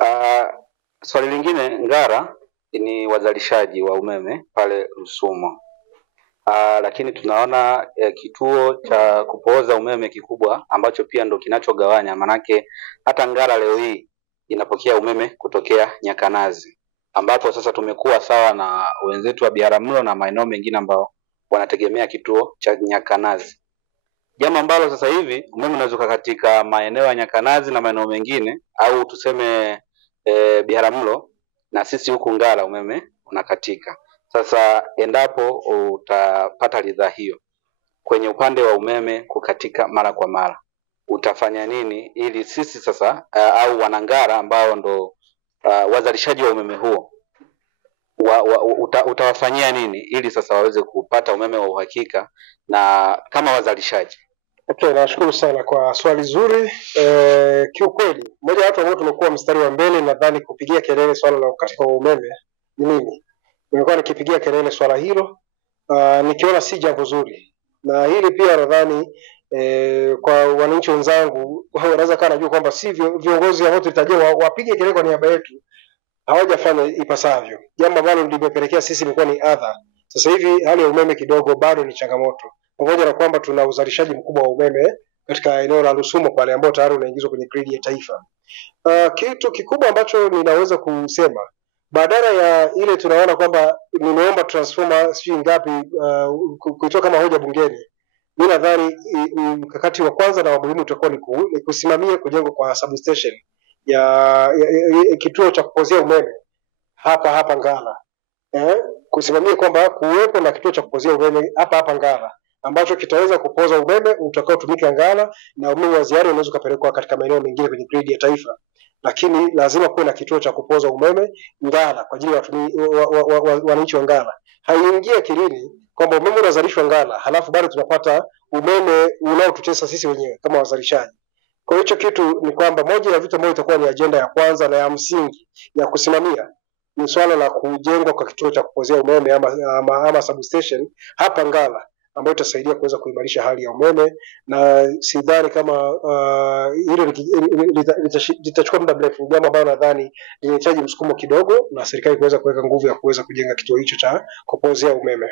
Uh, Swali lingine, Ngara ni wazalishaji wa umeme pale Rusumo. Lakini tunaona kituo cha kupooza umeme kikubwa ambacho pia ndo kinachogawanya, manake hata Ngara leo hii inapokea umeme kutokea Nyakanazi, ambapo sasa tumekuwa sawa na wenzetu wa Biharamulo na maeneo mengine ambao wanategemea kituo cha Nyakanazi. Jambo ambalo sasa hivi umeme unaweza katika maeneo ya Nyakanazi na maeneo mengine, au tuseme Biharamulo, na sisi huku Ngara umeme unakatika. Sasa endapo utapata ridhaa hiyo kwenye upande wa umeme kukatika mara kwa mara, utafanya nini ili sisi sasa au wanangara ambao ndo wazalishaji wa umeme huo utawafanyia nini ili sasa waweze kupata umeme wa uhakika na kama wazalishaji? Okay, nashukuru sana kwa swali zuri. Kiukweli, moja ya watu ambao tumekuwa mstari wa mbele nadhani kupigia kelele swala la ukatika wa umeme ni mimi. Nimekuwa nikipigia kelele swala hilo, nikiona si jambo zuri. Na hili pia nadhani kwa wananchi wenzangu wanaweza kana najua kwamba si viongozi ambao tulitajia wapige kelele kwa niaba yetu hawajafanya ipasavyo. Jambo ambalo limepelekea sisi ilikuwa ni adha. Sasa hivi hali ya umeme kidogo bado ni changamoto. Pamoja na kwamba tuna uzalishaji mkubwa wa umeme katika eneo la Rusumo pale ambao tayari unaingizwa kwenye grid ya taifa. Kitu kikubwa ambacho ninaweza kusema badala ya ile tunaona kwamba nimeomba transformer sijui ngapi kuitoa kama hoja bungeni, mimi nadhani mkakati wa kwanza na wa muhimu utakuwa ni kusimamia kujengwa kwa substation ya kituo cha kupozea umeme hapa Ngara. Kusimamia kwamba kuwepo na kituo cha kupozea umeme hapa Ngara ambacho kitaweza kupoza umeme utakaotumika Ngara, na umeme wa ziada unaweza kupelekwa katika maeneo mengine kwenye grid ya taifa. Lakini lazima kuwe na kituo cha kupoza umeme Ngara kwa ajili ya wananchi wa Ngara. Haiingia kilini kwamba umeme unazalishwa Ngara halafu bado tunapata umeme unaotutesa sisi wenyewe kama wazalishaji. Kwa hiyo kitu ni kwamba moja ya vitu ambavyo itakuwa ni ajenda ya kwanza na ya msingi ya kusimamia ni swala la kujengwa kwa kituo cha kupozea umeme ama substation hapa Ngara, ambayo itasaidia kuweza kuimarisha hali ya umeme, na sidhani kama hilo litachukua muda mrefu, jambo ambalo nadhani linahitaji msukumo kidogo na serikali kuweza kuweka nguvu ya kuweza kujenga kituo hicho cha kupozea umeme.